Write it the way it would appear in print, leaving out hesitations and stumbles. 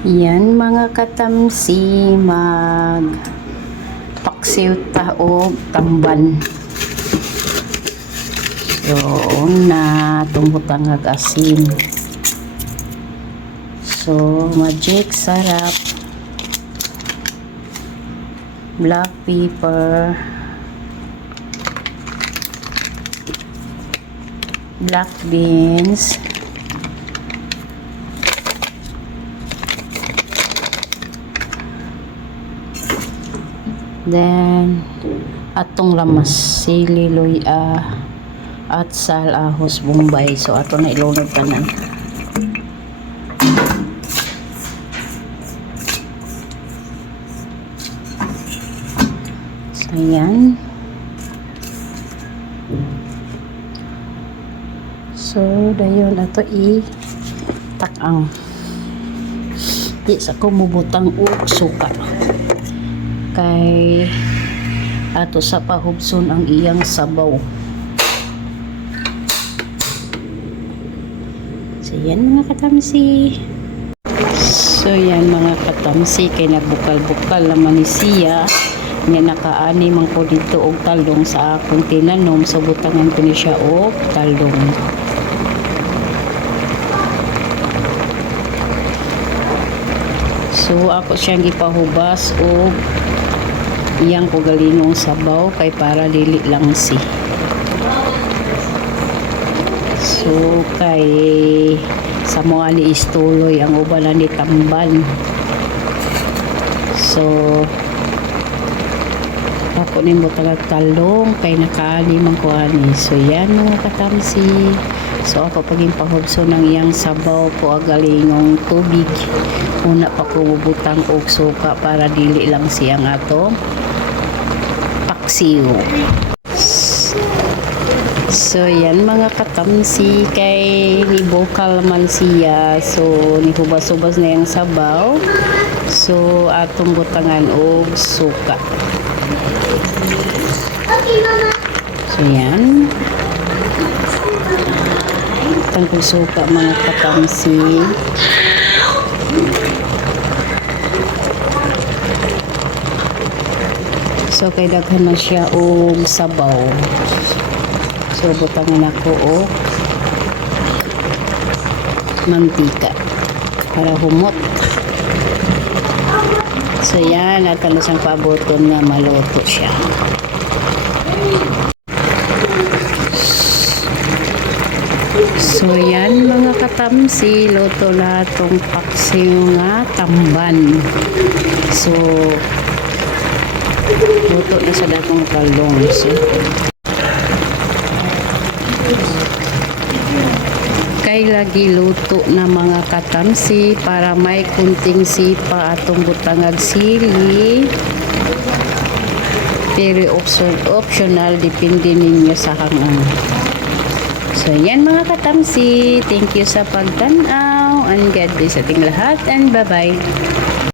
Yan mga katamsi, mag paksiw taog tamban. So, una tumbutang asin. So, magic sarap. Black pepper. Black beans. Then, atong lamas, sili, luya, at sal, ahos, bombay. So, ato na ilunod tanan. So, ayan. So, dayon ato i-takang. Di sa kumubutang og suka. Kay ato sa pahubson ang iyang sabaw. So yan mga katamsi. So yan mga katamsi, kay nagbukal-bukal naman ni siya. Nga nakaani man ko dito og talong sa akong tinanom, so butangan ko ni siya og talong. So ako siyang gipahubas og iyang ko galingong sabaw kay para dili lang si. So kay sa mga istuloy ang uban ni tamban. So ako ni mo talong kay nakaali man ko ani. So yan mga katamsi. So ako paging pahubso ng iyang sabaw ko agalingong tubig. Una pa ko butang og suka para dili lang siyang ato paksiw. So yan mga katamsi, kay nibokal man siya. So nihubas-hubas na yung sabaw. So atong butangan og suka. So yan. Tangkol suka mga katamsi. So kay daghan na siya og sabaw. So butangin ako og mantika para humot. So yan, at ano siyang paboton na maluto siya. So yan mga katamsi, luto na itong paksiw nga tamban. So luto na sa datong talong. So kay lagi luto na mga katamsi para may kunting sipa atong butangag sili. Pero optional, depende ninyo sa hangang. So yan mga katamsi, thank you sa pagtanaw and God bless ating lahat and bye bye.